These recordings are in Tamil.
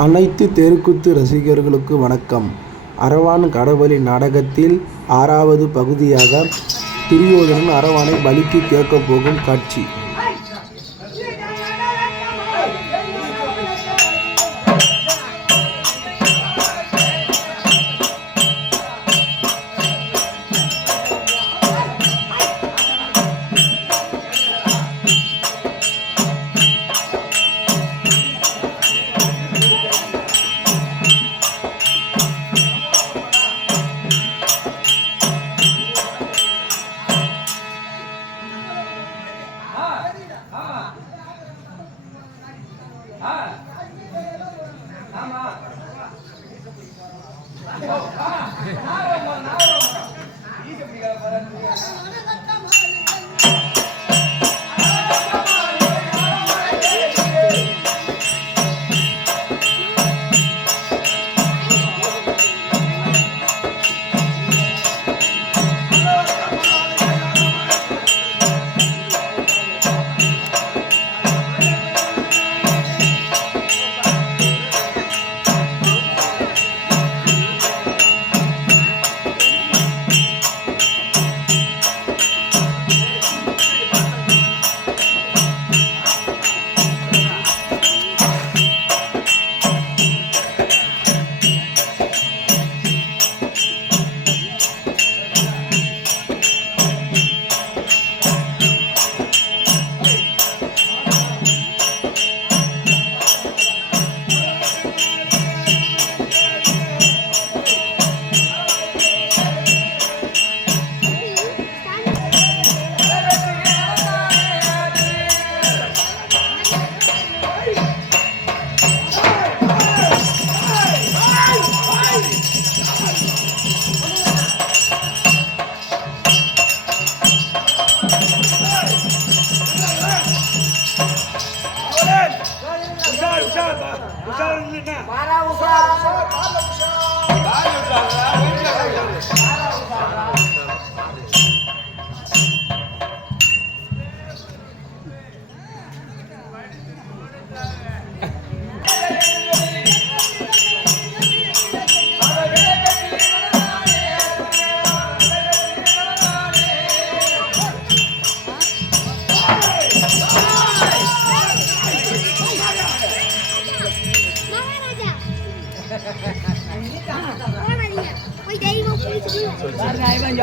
அனைத்து தெருக்கூத்து ரசிகர்களுக்கு வணக்கம். அரவான் கடவுளி நாடகத்தில் 6வது பகுதியாக துரியோதனன் அரவானை பலிக்கு கேட்கப் போகும் காட்சி.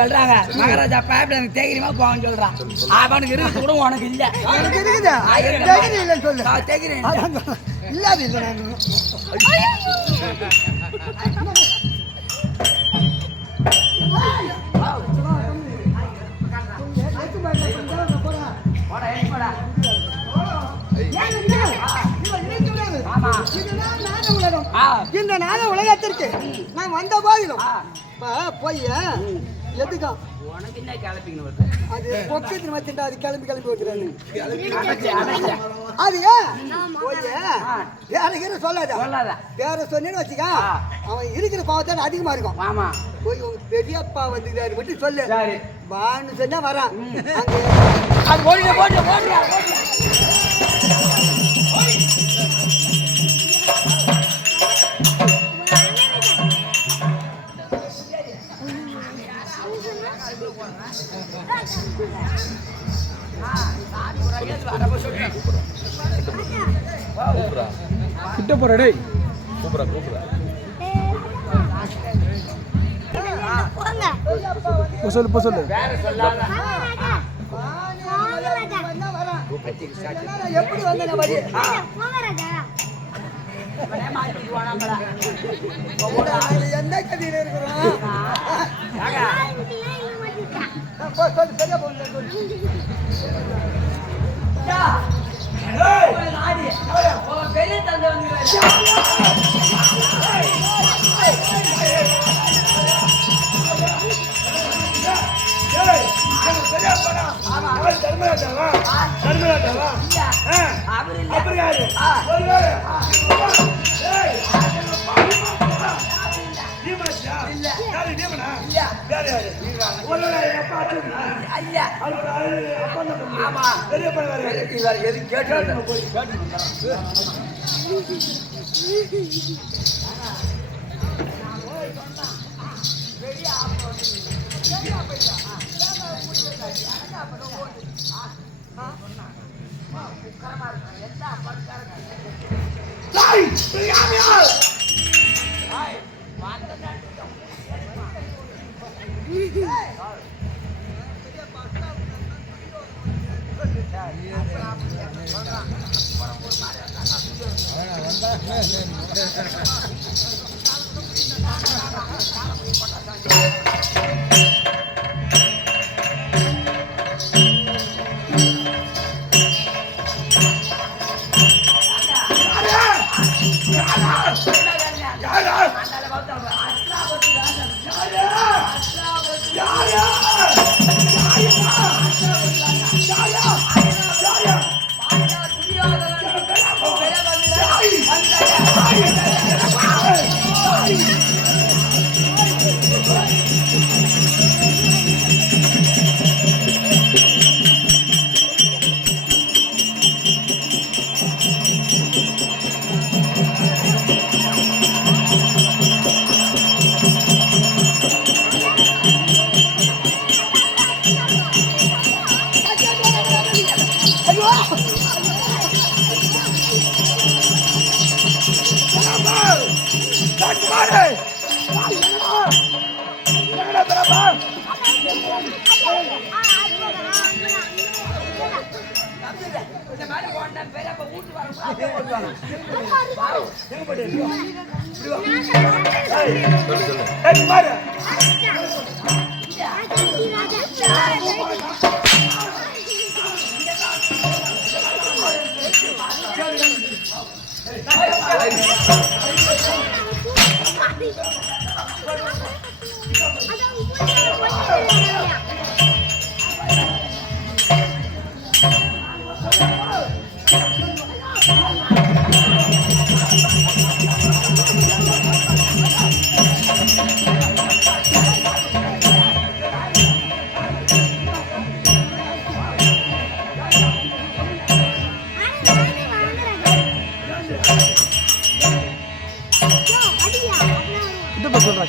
சொல்றாங்க மகாராஜா பேப்ல எனக்கு தைரியமா போவான்னு சொல்றான். அவனுக்கு இருக்கு கூட உனக்கு இல்ல. எனக்கு இருக்குது சொல்லு. தைரியம் இல்லாது இல்ல. இந்த நாள உலகத்திற்கு நான் வந்த போதிலும் போய் எதுக்கா உனக்கு என்ன கிளப்பிக்கணும்? அது பொக்கத்தின் வச்சுட்டா அது கிளம்பி வைக்கிறாங்க. அது போய் வேற சொல்லாத வேற சொன்னேன்னு வச்சுக்க அவன் இருக்கிற பாவத்தை அதிகமா இருக்கும். ஆமா போய் உங்க பெரியப்பா வந்துக்கிறாரு மட்டும் சொல்லு. வான்னு சொன்னா வரான். அது ஓடிட போட்டு கிட்ட போறடே கூப்பிடா சொல்லு எப்படி வந்த என்ன கதையில இருக்கிறோம்? பெரிய தந்தை வந்து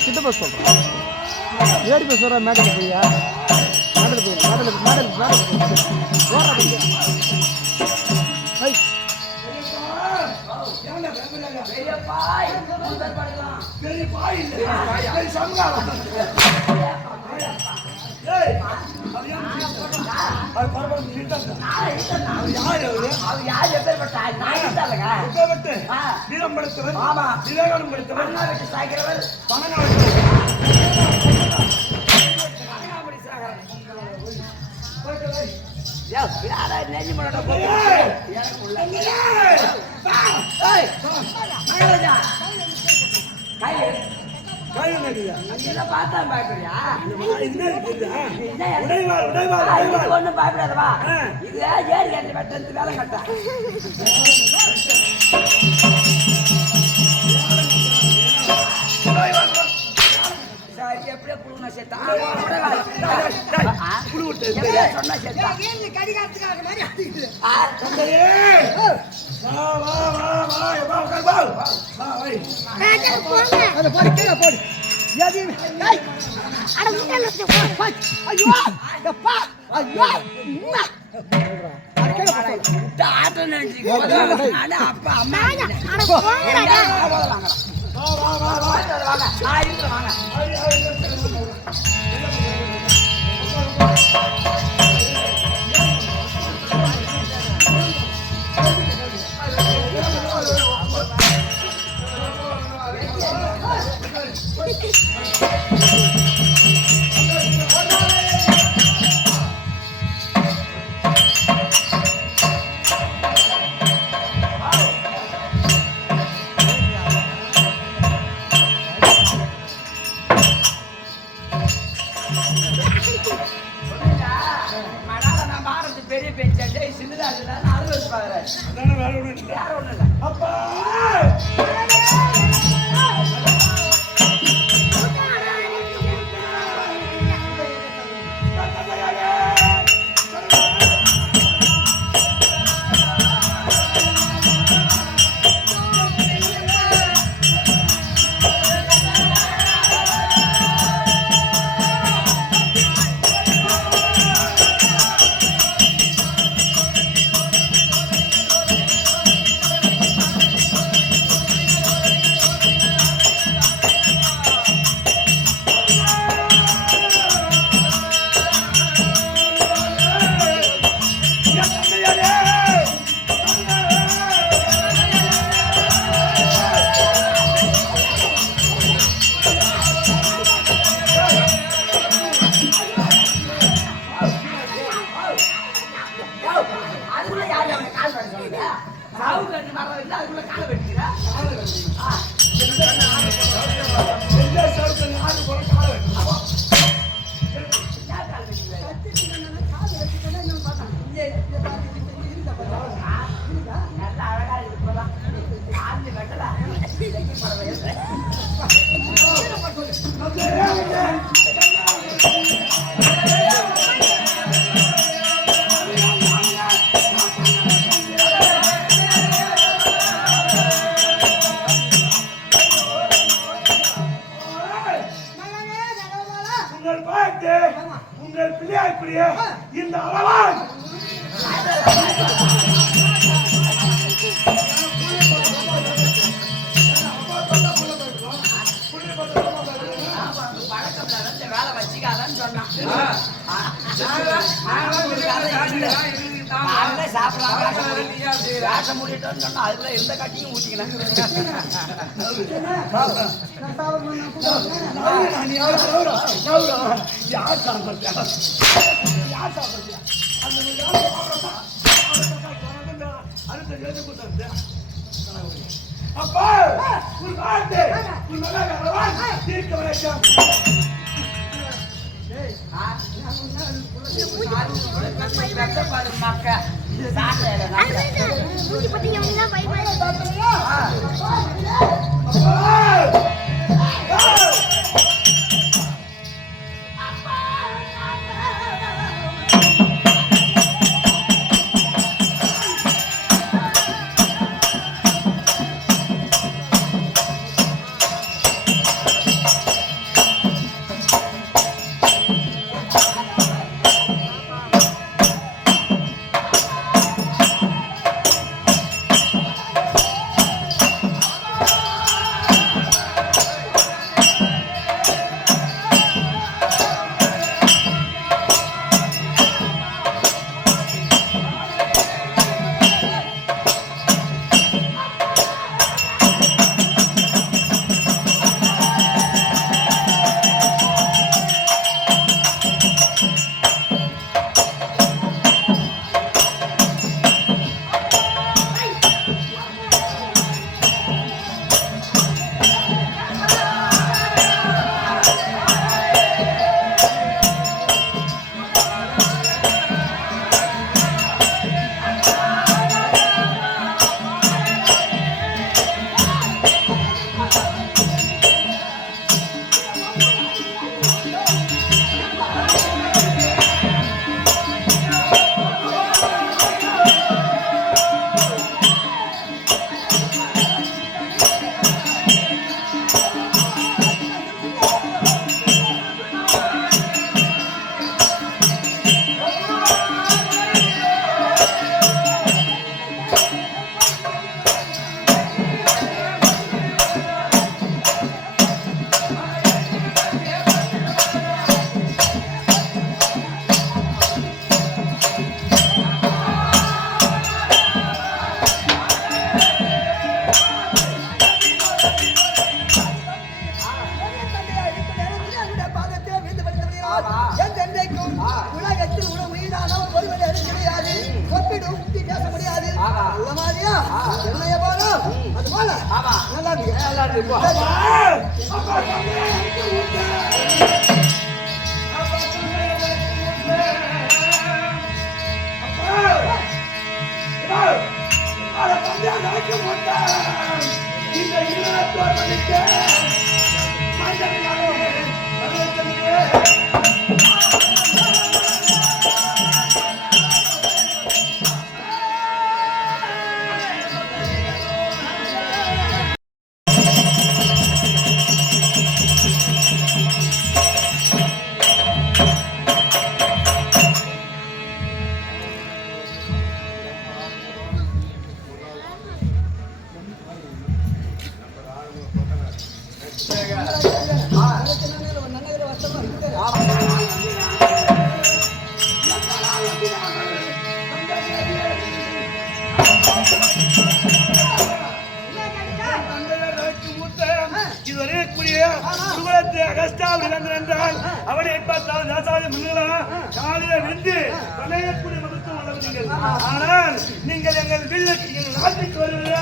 கிட்ட போய் சொல்கிறேன் ஏடி போய் சொல்கிறேன் மேடல் போய்யா மேடல் ஒன்னும் பயப்படாதவா இது ஏறி கட்டி வெட்டுறது வேலை கட்ட எப்படியே புழுனா சேர்த்தா சொன்னா சேர்த்தா அப்பா அம்மா பெரிய பேச்சு சின்னதா அப்பா உங்கள் பார்த்து உங்கள் பிள்ளையாக்குரிய இந்த அளவான் வேலை வச்சுக்காதான்னு சொன்னான். சாப்பிடலாம் வேஷம் மூடிட்டோன்னு சொன்னா அதுக்குள்ள எந்த கட்டியும் ஊற்றிக்கணும். யார் சாப்பிட்றியா அடுத்த எழுதி கொடுத்தா அப்பா ஒரு வார்த்தை ஒரு நல்ல தீர்க்க வரைக்கும் உலகத்தில் உணவு ஈடானவர் ஒருவர் கிடையாது. ஒப்பிடும் பேச முடியாது. அந்த மாதிரியா என்னைய போல அது போல நல்லா இருக்கு. ஆனால் நீங்கள் எங்கள் நாட்டுக்கு வருவீங்க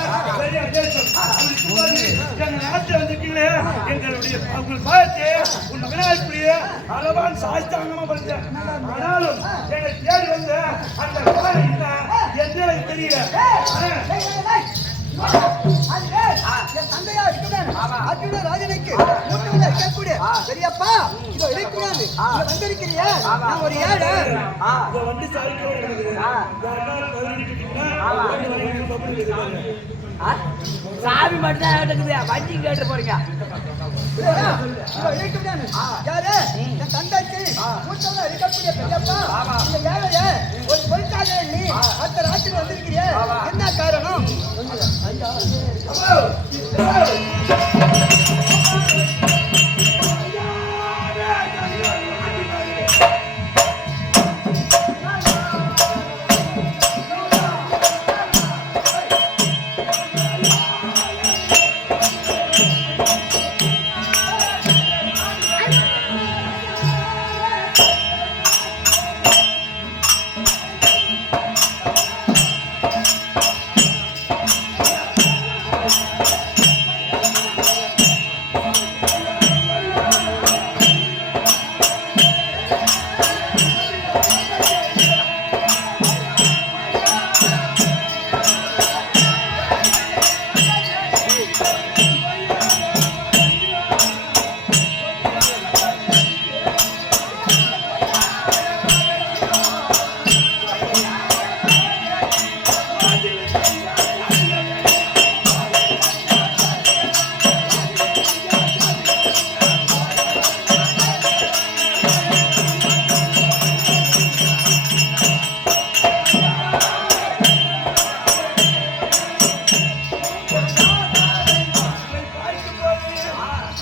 எங்கள் நாட்டை வந்திருக்கீங்களே எங்களுடைய உங்கள் பார்த்து உன் மகனாக்கூடிய அளவான் சாஸ்தாங்கமா படித்தேன். ஆனாலும் எங்களை தேடி வந்த அந்த எந்த தெரியல. அதுவே என் தந்தையா இருக்கிறேன் அர்ஜுன ராஜனுக்கு மூத்தவனா இருக்கக்கூடிய பெரியப்பா இதோ இருக்கக்கூடாது இங்க வந்திருக்கிறியா நான் ஒரு ஏழை இந்த வண்டி சாய்க்கோட இருக்குது யாருன்னா பதினெட்டு கிட்டீங்கன்னா வண்டி வரைக்கும் பப்பு இருக்குது பாருங்க. சாமி மட்டும் தான் இருக்குது வண்டி கேட்டு போறீங்க இதோ இருக்கக்கூடாது யாரு என் தந்தைக்கு மூத்தவனா இருக்கக்கூடிய பெரியப்பா இந்த ஏழைய ஒரு பொருட்டாக நீ அடுத்த ராத்திரி வந்திருக்கிறியா என்ன காரணம்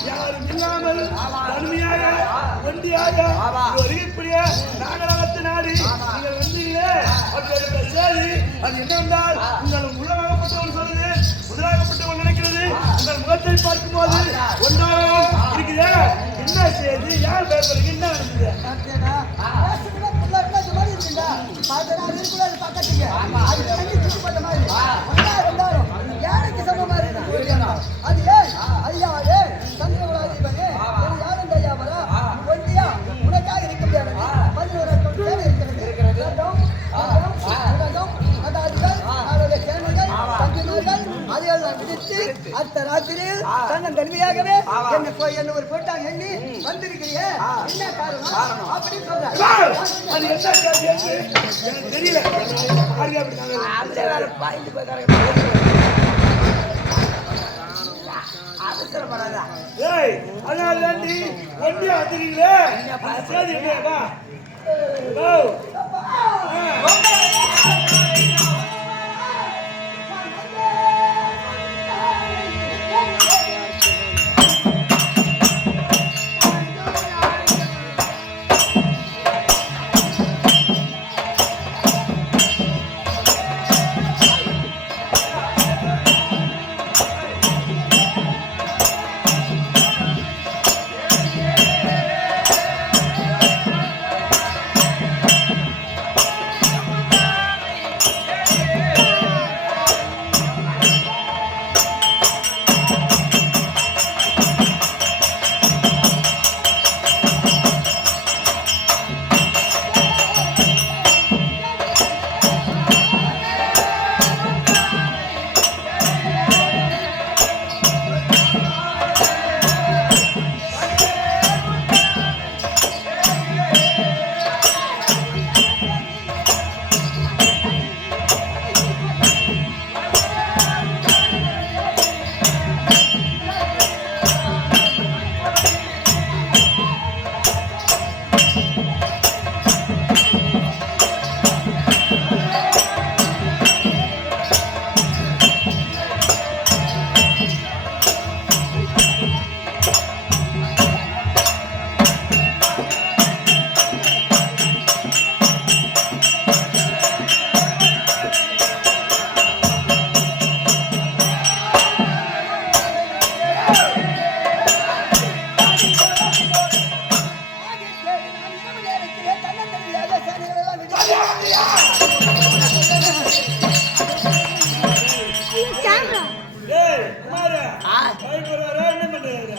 யாரும் இல்லாமல் தனிமையாக ஒண்டியாக வருகக்கூடிய நாகரகத்து நாடி நீங்கள் வந்தீங்களே அப்படி சேரி அது என்னவென்றால் உங்கள் உள்ளகப்பட்டவன் சொல்லுது முதலாகப்பட்டவன் நினைக்கிறது உங்கள் முகத்தை பார்க்கும்போது ஒன்றாக இருக்குது என்ன செய்தி யார் பேசுறதுக்கு என்ன நடக்குது அடுத்த ராத்திரியில் தன்னை தன்மையாகவே என்ன ஒரு போட்டாங்க எண்ணி வந்திருக்கிறிய என்ன காரணம் அப்படி சொல்றேன் அது என்ன கேள்வி எனக்கு தெரியல யாருக்கு அப்படி அந்த வேலை பாய்ந்து போய் அவசரப்படாதா ஏய் அதனால தாண்டி ஒண்டியா வந்துருக்கீங்களே சரி என்னப்பா ஓ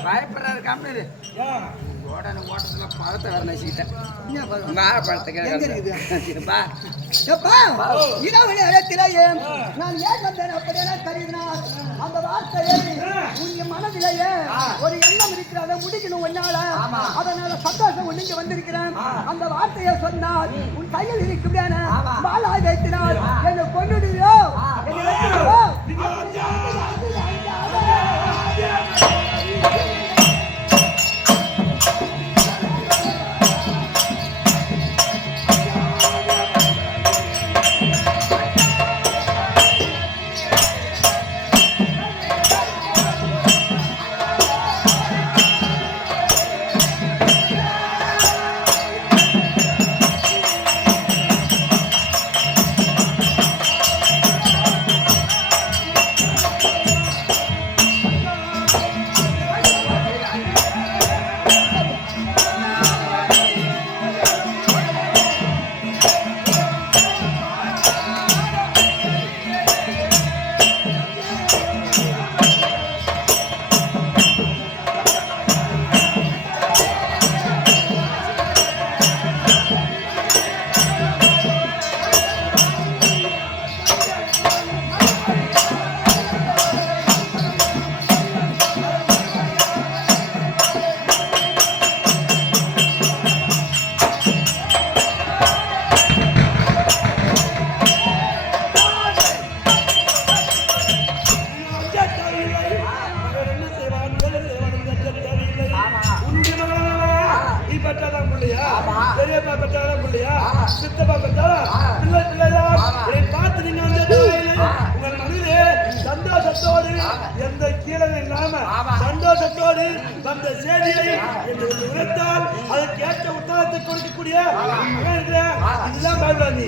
பயப்படுறாரு கம்பெனி ஓட்டத்துல பழத்தை வேற நசிக்கிட்டேன் என்ன பழம்? வாழைப்பழத்தை எங்க இருக்குது? பா எப்பா, இரவு நேரத்திலேயே நான் ஏன் வந்தேன் அப்படியே கருதினார். அந்த வார்த்தையை உன் மனதிலேயே ஒரு எண்ணம் இருக்கிறத முடிக்கணும் உன்னால. அதனால சந்தோஷம் நீங்க வந்திருக்கிறேன். அந்த வார்த்தையை சொன்னால் உன் கையில் இருக்கிறேன் வாழாய் வைத்தினால் என்னை கொண்டுடுவியோ என்னை வைத்திருவோ. பெரியப்பா பெற்றாலும் பிள்ளையா சித்தப்பா பெற்றாலும் பிள்ளை பிள்ளைதான் இதை பார்த்து நீங்க வந்து உங்கள் மனதிலே சந்தோஷத்தோடு எந்த கீழே இல்லாம சந்தோஷத்தோடு வந்த செய்தியை என்று உரைத்தால் அதற்கு ஏற்ற உத்தரத்தை கொடுக்கக்கூடிய இதுதான் பயப்படாது.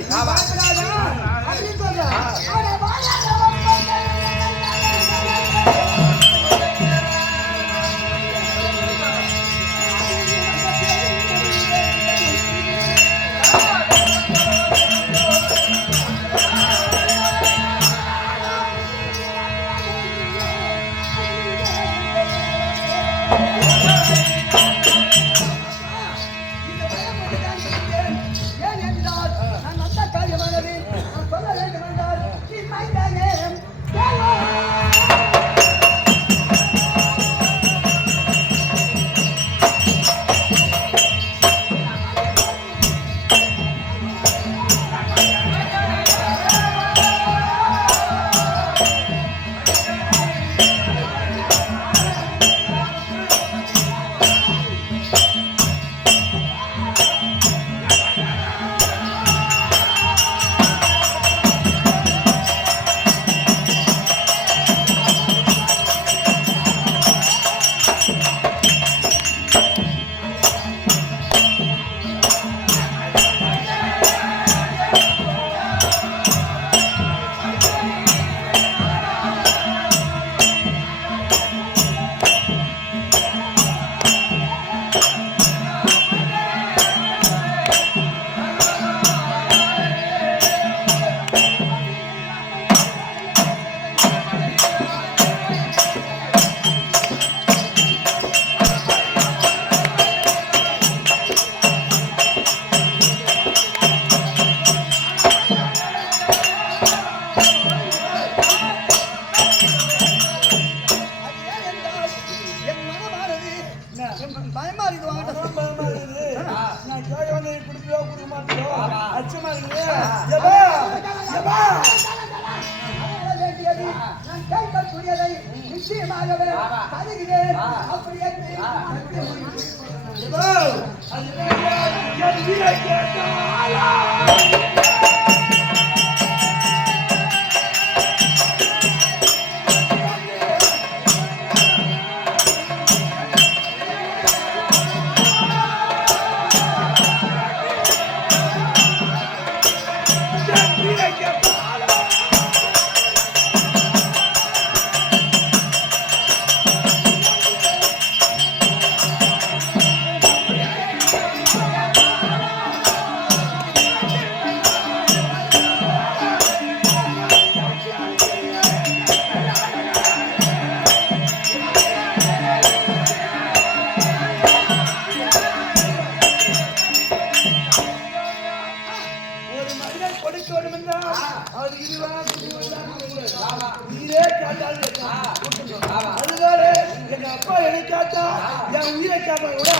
நிச்சயமாகவே தருகிறேன். அப்படியே என்னை காத்தா என் உயிரை காப்பா கூட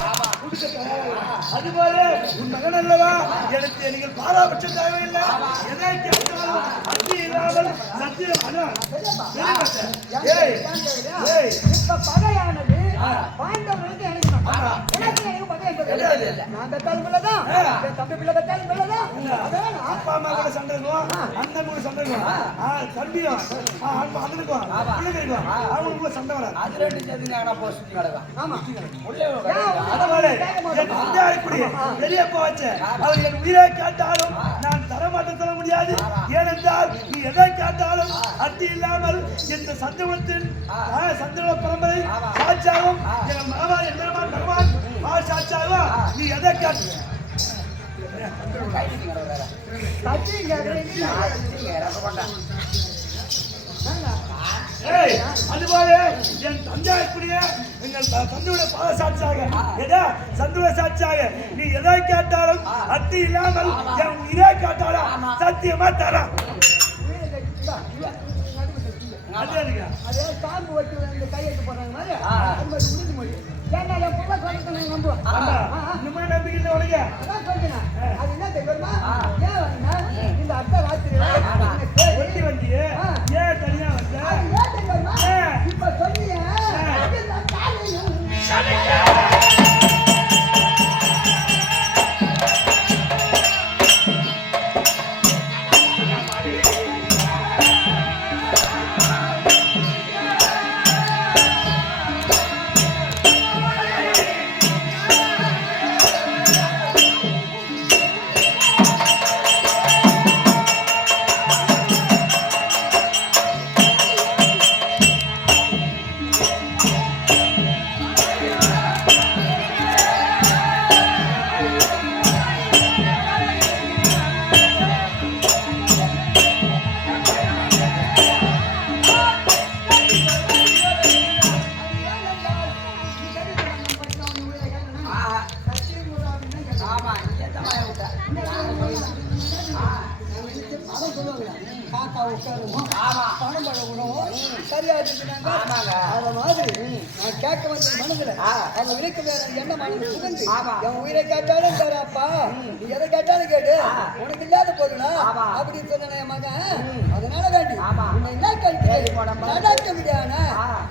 கொடுக்க தயாராக. அதுபோல உன் மகன் அல்லவா எனக்கு நீங்கள் பாராபட்ச தேவையில்லை. எதை கேட்டாலும் அத்தி இல்லாமல் சத்தியம் இப்ப பகையானது பாண்டவர்களுக்கு எனக்கு எனக்கு பகை என்பது நான் பெற்றாலும் பிள்ளைதான், என் தம்பி பிள்ளை பெற்றாலும் பிள்ளைதான். அப்பா அம்மா கூட சண்டை இருக்கும், அண்ணன் கூட சண்டை இருக்கும், தம்பியும் அண்ணனுக்கும் பிள்ளைங்களுக்கும் அவங்களுக்கு கூட சண்டை வராது. அது ரெண்டு சேர்த்து போஸ்ட் கிடக்கும். ஆமா பெரியப்பா வச்ச அவர் என் உயிரை கேட்டாலும் நான் தரமாட்டம் சொல்ல முடியாது. ஏனென்றால் நீ எதை கேட்டாலும் அத்தி இல்லாமல் இந்த சந்தனத்தின் சந்தன பரம்பரை சாட்சியாகும் என் மாமா என் பெருமான் பகவான் சாட்சியாகும். நீ எதை கேட்டு அதுபோல என் தந்தைக்குரிய எங்கள் தந்தையுடைய பாத சாட்சியாக சந்துவ சாட்சியாக நீ எதை கேட்டாலும் அத்தி இல்லாமல் என் உயிரை கேட்டாலும் சத்தியமா தர. அதே பாம்பு வச்சு இந்த கையெழுத்து போடுறாங்க மாதிரி அது மாதிரி உறுதிமொழி. ஏன்னா என் பொண்ணை சொல்லிட்டு நம்புவேன். இன்னுமே நம்பிக்கை உனக்கு அதான் சொல்றேன். அது என்ன தெரியுமா? ஏன் இந்த அர்த்த ராத்திரி ஒட்டி வந்தியே ஏன் தனியா வந்த? ஏன் தெரியுமா? இப்ப சொன்னீங்க காக்கா உட்காருவோம், பணம் பழகுறோம், சரியா இருக்குனாங்க. அத மாதிரி நான் கேட்க வந்த மனதுல அவங்க விலைக்கு வேற என்ன மனது புகழ்ந்து என் உயிரை கேட்டாலும் தரப்பா, நீ எதை கேட்டாலும் கேட்டு, உனக்கு இல்லாத பொருளா அப்படின்னு சொன்ன என் மகன். அதனால வேண்டி உன்னை என்ன கேட்கிறேன், நடக்க முடியான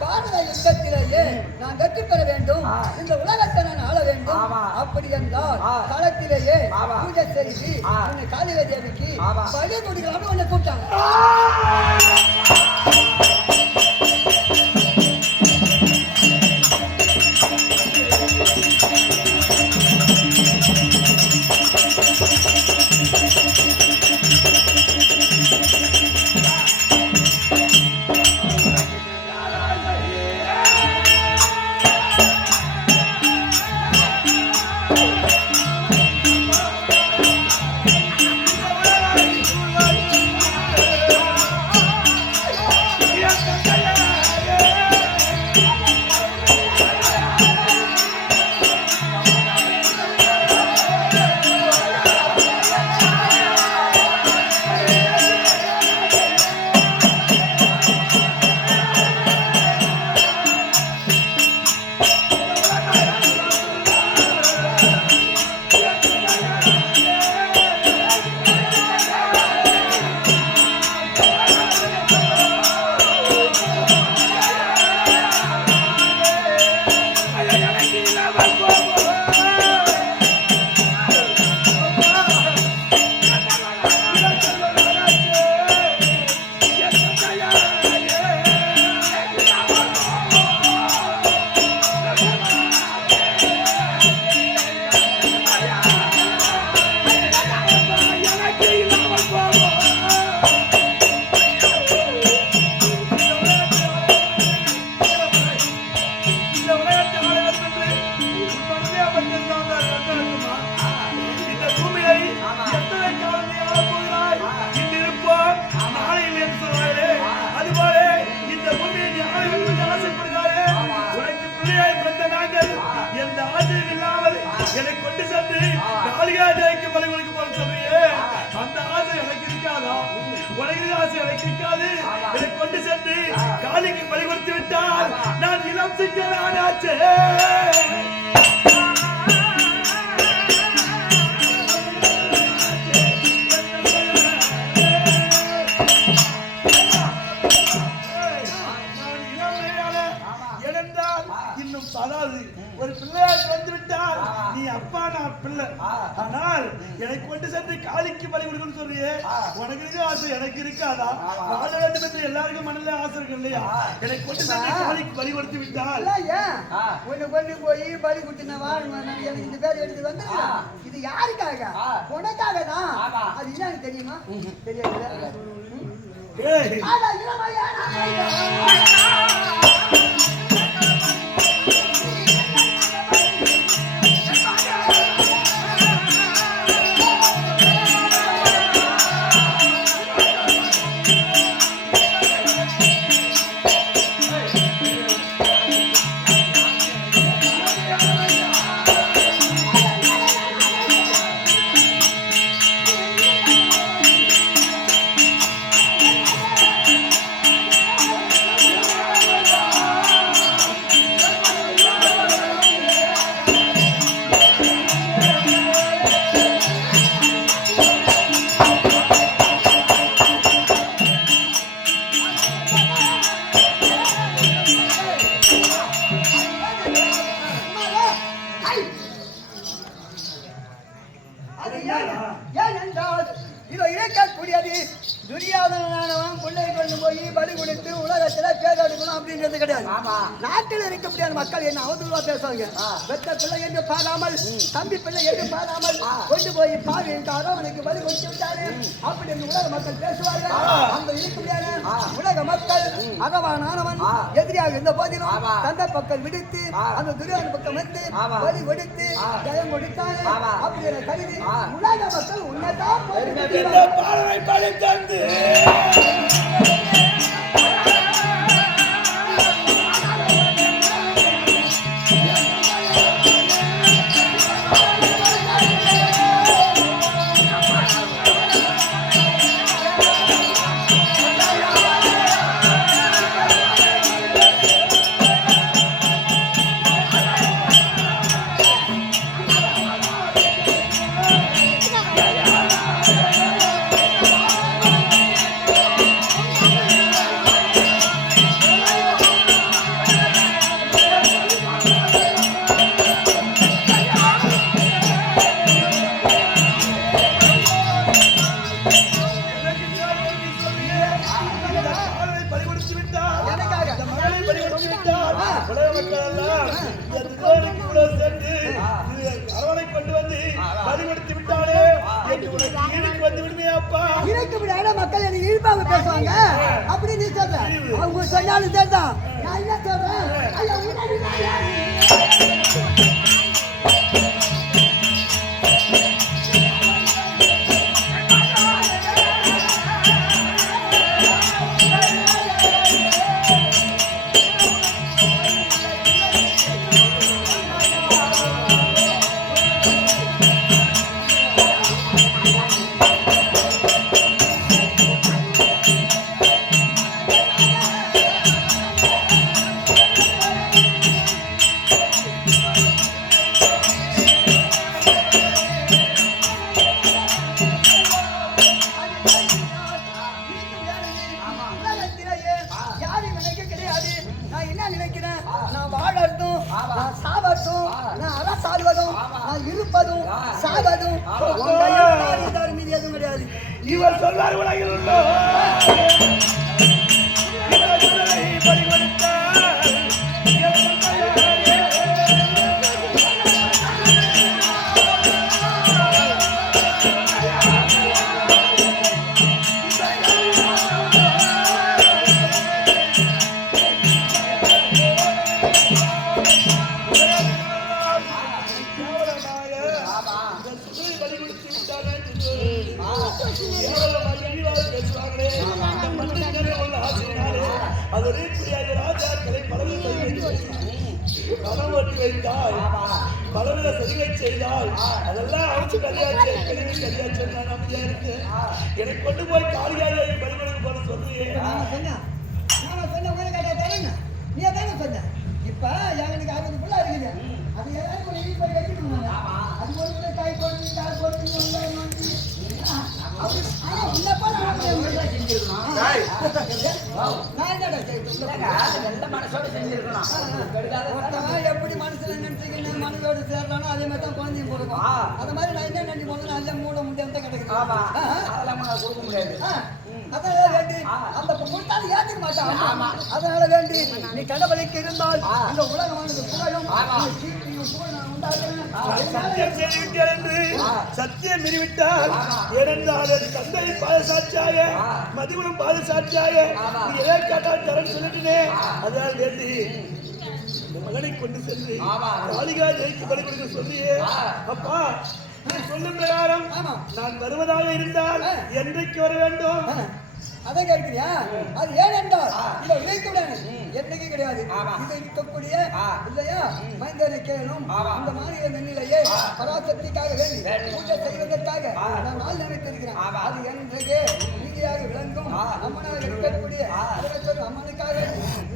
பாரத யுத்தத்திலேயே நான் வெற்றி பெற வேண்டும், இந்த உலகத்தை நான் ஆள வேண்டும். அப்படி என்றால் களத்திலேயே பூஜை செய்து உன்னை காளிகை தேவிக்கு பலி கொடுக்கலாம்னு உன்னை கூப்பிட்டாங்க. என்னை கொண்டு சென்று காளிகா தேவிக்கு பலி கொடுக்க போல சொல்றியே, அந்த ஆசை எனக்கு இருக்காதா? உனக்கு ஆசை எனக்கு இருக்காது. என்னை கொண்டு சென்று காளிக்கு பலி கொடுத்து விட்டால் நான் இளம் சிங்கனானாச்சே. அதாவது ஒரு பிள்ளையாக வந்து விட்டால் நீ அப்பா நான் பிள்ளை. ஆனால் எனக்கு கொண்டு சென்று காளிக்கு பலி கொடுக்கணும்னு சொல்றியே, உனக்கு இருக்க ஆசை எனக்கு இருக்காதா? வாழ வேண்டும் என்று எல்லாருக்கும் மனதில் ஆசை இருக்கு இல்லையா? எனக்கு கொண்டு சென்று காளிக்கு பலி கொடுத்து விட்டால் உன்னை கொண்டு போய் பலி கொடுத்து நான் வாழணும். எனக்கு இந்த பேர் எடுத்து வந்து இது யாருக்காக? உனக்காக தான். அது என்னன்னு தெரியுமா? தெரியாது. நாட்டில் இருக்க முடியாத மக்கள் என்ன அவதூறா பேசுவாங்க. வெட்ட பிள்ளை என்று பாராமல், தம்பி பிள்ளை என்று பாராமல் கொண்டு போய் பாவி என்றாரோ அவனுக்கு பலி கொடுத்து விட்டாரு அப்படி என்று உலக மக்கள் பேசுவார்கள். அந்த இருக்க முடியாத உலக மக்கள் அகவானவன் எதிரியாக இருந்த போதிலும் தந்தை பக்கம் விடுத்து அந்த துரியோதன பக்கம் வந்து பலி கொடுத்து ஜெயம் கொடுத்தாரு அப்படி என கருதி உலக மக்கள் உன்னதான் அரவணை கொண்டு வந்து பலி கொடுத்து விட்டாலே வந்து விடுமையா அப்பா? இருக்கு விட மக்கள் என்ன இழிப்பாக பேசுவாங்க அப்படி நீ சொல்ற. அவங்க சொன்னாலும் சரிதான். நான் என்ன சொல்றேன்? இவர் சொல்வார் உலகில் உள்ளோ பேசுவாங்களே பணம் ஓட்டி வைத்தால் பலவித சதிகளை செய்தால் அதெல்லாம் அவச்சு கல்யாச்சு கல்யாச்சு நான் அமைதியா இருக்கு எனக்கு கொண்டு போய் காலியாக பலிமனுக்கு போன சொல்றியே நான் சொன்னேன் உங்களை கேட்டா தரேங்க நீ தானே சொன்ன இப்ப எனக்கு 60 பிள்ளை இருக்குது அது எல்லாரும் ஒரு வீட்டு போய் கட்டிக்கணும் அது ஒரு காய் போட்டு காய் போட்டு எப்படி மனசுல நினைச்சுக்கிட்டு மனசோடு சேர்றானோ அதே மாதிரி தான் குழந்தையும் கொடுக்கும் அது மாதிரி நான் என்ன நினைச்சு போனா நல்ல மூட முடியாம தான் கிடைக்கும் கொடுக்க முடியாது அதனால வேண்டி அந்த கொடுத்தாலும் ஏத்துக்க மாட்டான் அதனால வேண்டி நீ கடவுளுக்கு இருந்தால் இந்த உலகமானது புகழும் சத்தியம் மீறிவிட்டால் ஏனென்றால் தந்தை பாதசாட்சியாக மதிவனும் பாதசாட்சியாக நீ எதை கேட்டால் தரன்னு சொல்லிட்டுனே அதனால் வேண்டி மகனை கொண்டு சென்று காளிகா தேவிக்கு பலி கொடுக்க சொல்லியே அப்பா சொல்லும் பிரகாரம் நான் வருவதாக இருந்தால் என்றைக்கு வர வேண்டும் அதை கேட்கிறியா அது ஏன் என்றால் இதை இணைக்கூடாது என்னைக்கு கிடையாது இதை இருக்கக்கூடிய இல்லையா மைந்தனை கேளும் இந்த மாதிரி நிலையே பராசக்திக்காக வேண்டி பூஜை செய்வதற்காக நான் நாள் நினைத்திருக்கிறேன் அது என்றைக்கே நீதியாக விளங்கும் அம்மனாக இருக்கக்கூடிய அம்மனுக்காக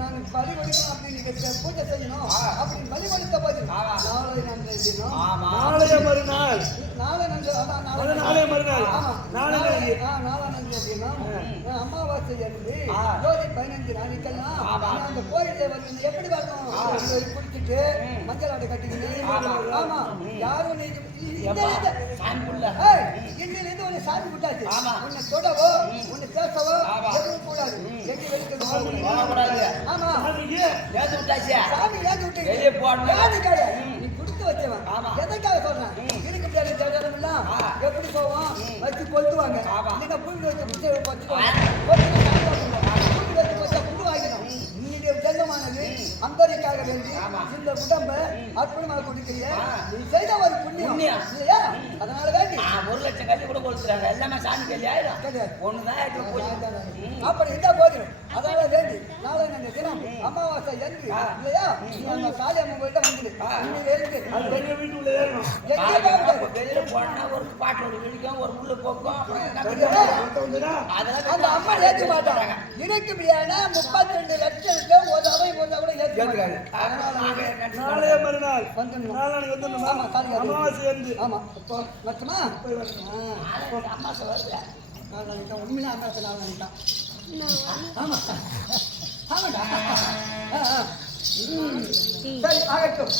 நான் பலி கொடுக்கணும் அப்படின்னு பூஜை செய்யணும் அப்படின்னு பலி கொடுத்த போது நாளை நன்றி தினம் நாளைய மறுநாள் நாளை நன்றி நாளைய மறுநாள் நாளை நன்றி தினம் அமாவாசை என்று ஜோதி 15 நாளைக்கெல்லாம் அந்த கோயிலே வந்து எப்படி வரணும் குடிச்சிட்டு மஞ்சள் ஆட்டை கட்டிக்கிட்டு ஆமா யாரும் இன்னிலிருந்து உன்னை சாமி விட்டாச்சு உன்னை தொடவோ உன்னை பேசவோ எதுவும் கூடாது எட்டி வெளிக்கிறது ஆமா சாமி ஏந்து விட்டு நீ குடுத்து வச்சவன் எதைக்காக சொல்றேன் இருக்கு முடியாது எப்படி போவோம் வச்சு கொளுத்துவாங்க இல்லைன்னா புல் வச்சு ஜென்மமானது அம்பரிக்காக வேண்டி இந்த உடம்பை அற்புதமாக கொடுக்கிறீங்க நீ செய்த ஒரு புண்ணியம் இல்லையா அதனால வேண்டி 1,00,000 கல்வி கூட கொடுத்துறாங்க எல்லாமே சாமி கல்வி ஆயிடும் ஒண்ணுதான் அப்படி இருந்தா போகிறோம் அதனால வேண்டி நாளை நாங்க தினம் அமாவாசை என்று இல்லையா நம்ம காளியம்மன் கோயில்ல வந்து வீட்டுக்குள்ள வெளியில போனா ஒரு பாட்டு ஒரு விழிக்கும் ஒரு முள்ளு போக்கும் அந்த அம்மா ஏற்க மாட்டாங்க இணைக்க முடியாத 32 லட்சம் ஒரு அவை கூட ஏற்காது நாளைய மறுநாள் அமாவாசை என்று ஆமா இப்போ மட்டுமா அம்மாசை வருது உண்மையில அம்மாசை நாளைதான் ஆமா ஆமாடா சரி ஆகட்டும்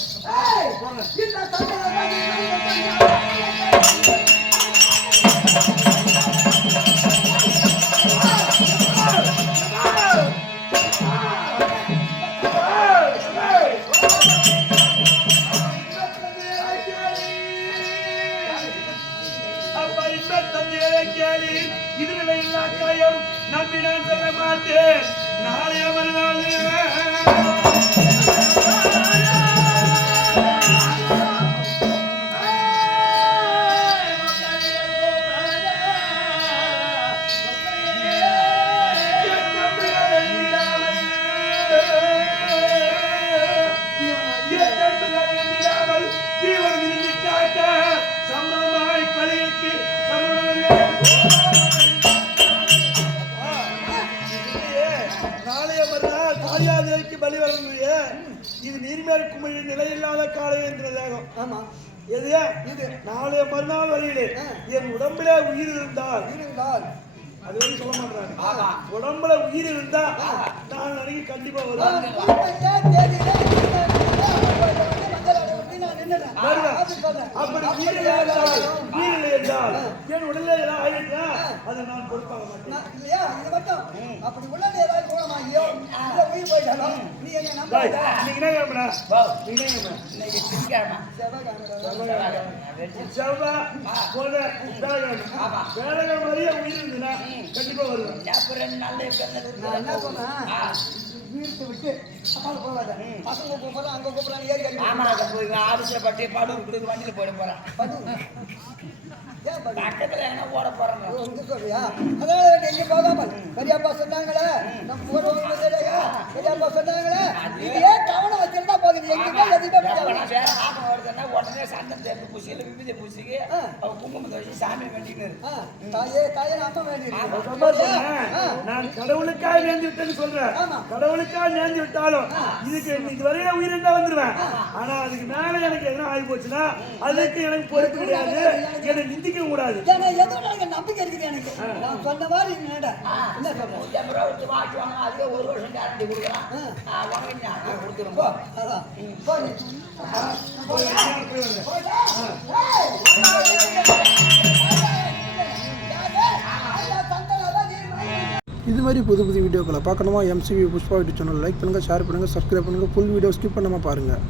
இதுகளை எல்லா காயம் நம்பி நான் சொல்ல மாட்டேன் நாளைய மறுநாள் பலி வரக்கூடிய இது நீர்மேல் குமிழ் நிலையில்லாத காலை என்ற தேகம் ஆமா எதையா இது நாளைய மறுநாள் வரையிலே என் உடம்புல உயிர் இருந்தால் அது வந்து சொல்ல மாட்டாங்க உடம்புல உயிர் இருந்தா நான் அன்னைக்கு கண்டிப்பா வருவேன் அப்படி உயிர் என்றால் என் உடல்ல ஏதாவது ஆயிடுச்சா அதை நான் பொறுப்பாக மாட்டேன் இல்லையா இது மட்டும் அப்படி உள்ளது ஏதாவது கோணமாகியோ இல்ல உயிர் போயிட்டாலும் நீ என்ன நம்ப நீங்க என்ன கேமரா இன்னைக்கு திங்கக்கிழமை வேலைகள் மாதிரியே உயிர் இருந்துன்னா கண்டிப்பா வருவேன் அப்புறம் 2 நாள்ல நான் என்ன சொன்னேன் வீட்டு விட்டு அப்பால போகாத பசங்க கூப்பிடுறாங்க அங்க கூப்பிடுறாங்க ஏறி ஆமா போய் ஆபீஸ்ல பட்டி பாடு கொடுத்து வண்டியில போயிட போறேன் ஏன் பகி? பக்கத்துல எங்கன்னா ஓட போறாங்க ஓ, இங்க சொல்றியா? அதனால எங்க போகாமல் பெரியப்பா சொன்னாங்களே, நம்ம ஊர்வலம் வந்ததையா, பெரியப்பா சொன்னாங்களே, இது ஏன் கவனம் வச்சிருந்தா போகுது, எங்கேயுமே எதுவுமே போகாது. வேற ஆபம் வருதுன்னா உடனே சந்தன தேப்பு பூசியில விபூதி பூசிக்கு அவ குங்குமத்தை வச்சு சாமி வேண்டின்னு தாயே தாயே அம்மா வேண்டி சும்மா சொன்னேன். நான் கடவுளுக்காக நேர்ந்து விட்டேன்னு சொல்றேன். ஆமா. கடவுளுக்காக நேர்ந்து விட்டாலும் இதுக்கு வரைய உயிரிழந்தா வந்துருவேன். ஆனா அதுக்கு மேல எனக்கு எதனா ஆகி போச்சுன்னா அதுக்கு எனக்கு பொறுப்பு கிடையாது. என்னை நிந்திக்க கூடாது. ஏன்னா ஏதோ எனக்கு நம்பிக்கை இருக்குது எனக்கு. நான் சொன்ன மாதிரி நீ நட. என்ன சொல்ற? 150 ரூபா வச்சு வாட்சி வாங்கினா அதுவே 1 வருஷம் கேரண்டி கொடுக்குறான் வாங்கினா கொடுத்துரும் போ அதான். போ நீ. போய் வந்து. இது மாதிரி புது புது வீடியோக்களை பார்க்கணுமா? MCV Pushpa YouTube channel like பண்ணுங்கள், ஷேர் பண்ணுங்கள், சப்ஸ்கிரைப் பண்ணுங்கள். ஃபுல் வீடியோ ஸ்கிப் பண்ணாமல் பாருங்கள்.